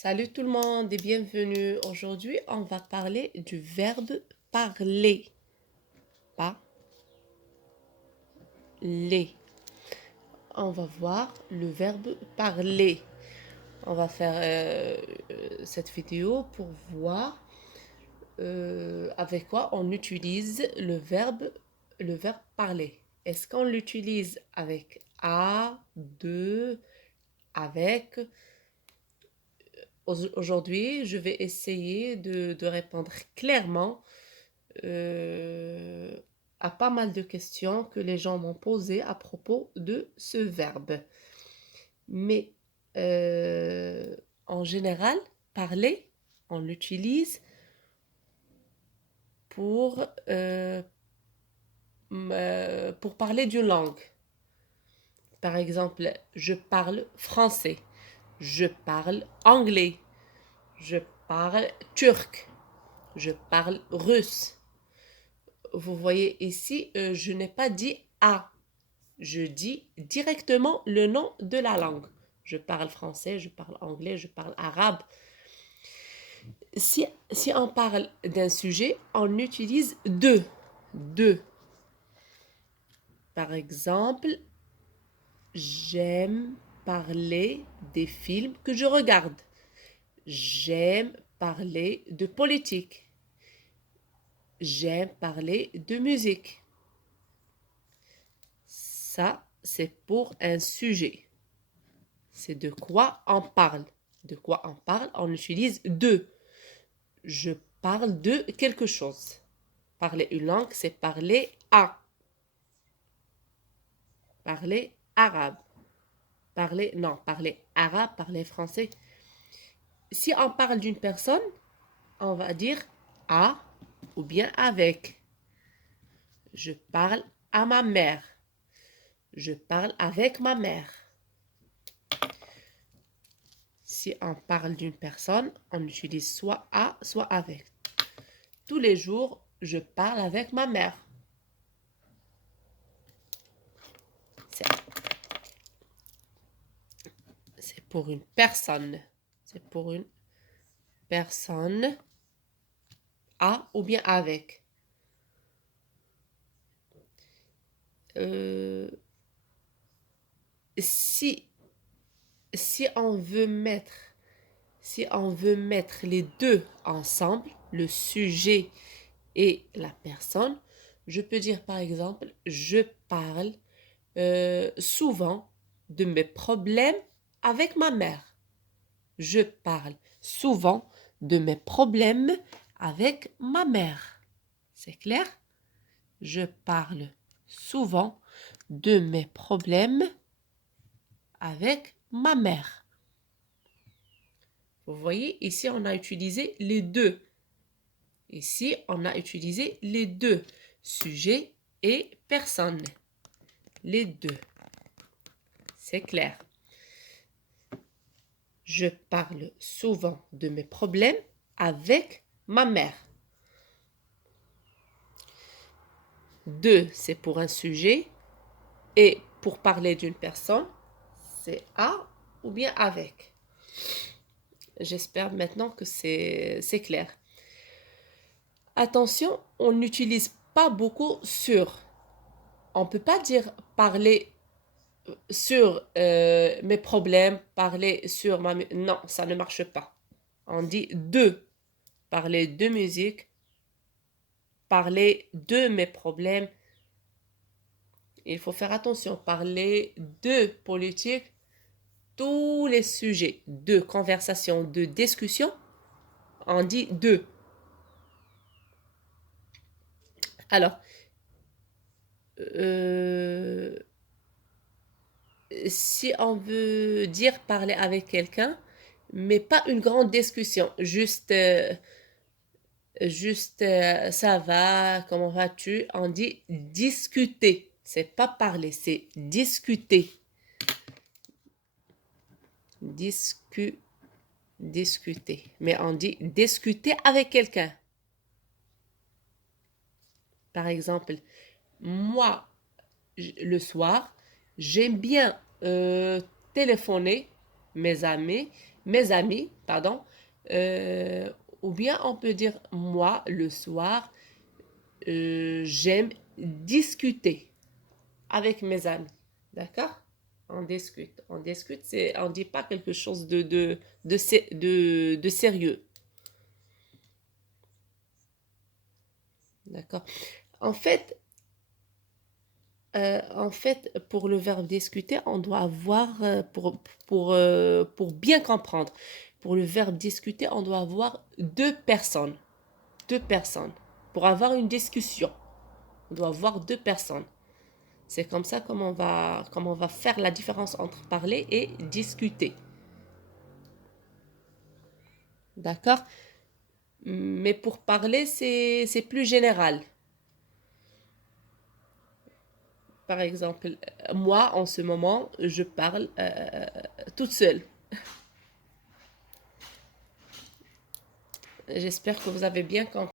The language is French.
Salut tout le monde et bienvenue. Aujourd'hui, on va parler du verbe parler. Parler. On va voir le verbe parler. On va faire cette vidéo pour voir avec quoi on utilise le verbe parler. Est-ce qu'on l'utilise avec à, de, avec? Aujourd'hui, je vais essayer de répondre clairement euh, à pas mal de questions que les gens m'ont posées à propos de ce verbe. Mais euh, en général, parler, on l'utilise pour, euh, pour parler d'une langue. Par exemple, je parle français, je parle anglais, je parle turc, je parle russe. Vous voyez ici, je n'ai pas dit à. Je dis directement le nom de la langue. Je parle français, je parle anglais, je parle arabe. Si on parle d'un sujet, on utilise de. De. Par exemple, j'aime parler des films que je regarde. J'aime parler de politique. J'aime parler de musique. Ça, c'est pour un sujet. C'est de quoi on parle. De quoi on parle, on utilise de. Je parle de quelque chose. Parler une langue, c'est parler à. Parler arabe. Parler arabe, parler français. Si on parle d'une personne, on va dire à ou bien avec. Je parle à ma mère. Je parle avec ma mère. Si on parle d'une personne, on utilise soit à, soit avec. Tous les jours, je parle avec ma mère. C'est c'est pour une personne. C'est pour une personne à ou bien avec. Euh, si, si on veut mettre si on veut mettre les deux ensemble, le sujet et la personne, je peux dire par exemple, je parle souvent de mes problèmes avec ma mère. Je parle souvent de mes problèmes avec ma mère. C'est clair? Je parle souvent de mes problèmes avec ma mère. Vous voyez, ici, on a utilisé les deux. Ici, on a utilisé les deux, sujet et personne. Les deux. C'est clair. Je parle souvent de mes problèmes avec ma mère. De, c'est pour un sujet. Et pour parler d'une personne, c'est à ou bien avec. J'espère maintenant que c'est clair. Attention, on n'utilise pas beaucoup sur. On ne peut pas dire parler sur mes problèmes, parler sur ma... Non, ça ne marche pas. On dit de. Parler de musique, parler de mes problèmes. Il faut faire attention. Parler de politique, tous les sujets de conversation, de discussion, on dit de. Alors, euh, si on veut dire parler avec quelqu'un, mais pas une grande discussion, juste ça va, comment vas-tu? On dit discuter. C'est pas parler, c'est discuter. Discu, discuter. Mais on dit discuter avec quelqu'un. Par exemple, moi, le soir, j'aime bien téléphoner mes amis, mes amis, pardon, euh, ou bien on peut dire moi, le soir, j'aime discuter avec mes amis. D'accord? On discute. On discute, on dit pas quelque chose de sérieux. D'accord? En fait, pour le verbe discuter, on doit avoir, pour bien comprendre, pour le verbe discuter, on doit avoir deux personnes. Deux personnes. Pour avoir une discussion, on doit avoir deux personnes. C'est comme ça comme on va faire la différence entre parler et discuter. D'accord? Mais pour parler, c'est plus général. Par exemple, moi, en ce moment, je parle toute seule. J'espère que vous avez bien compris.